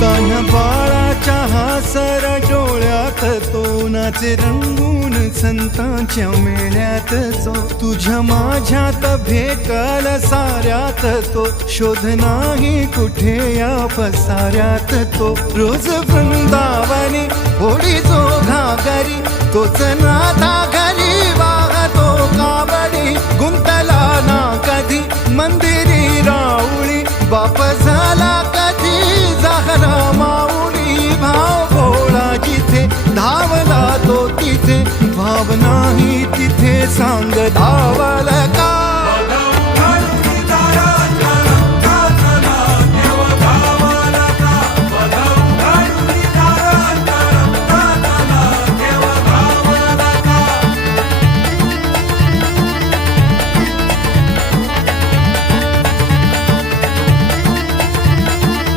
तान बाळाच्या हासर डोळ्यात तो नाचे रंगून संतांच्या मेळ्यात जो तुझ्या माझ्यात भेटल साऱ्यात तो शोध नाही कुठे या पसाऱ्यात तो रोज वृंदावनी होडी जो घागरी तोच नाथा घरी वाहतो कावडी गुंतला ना कधी मंदिरी राऊळी बाप झाला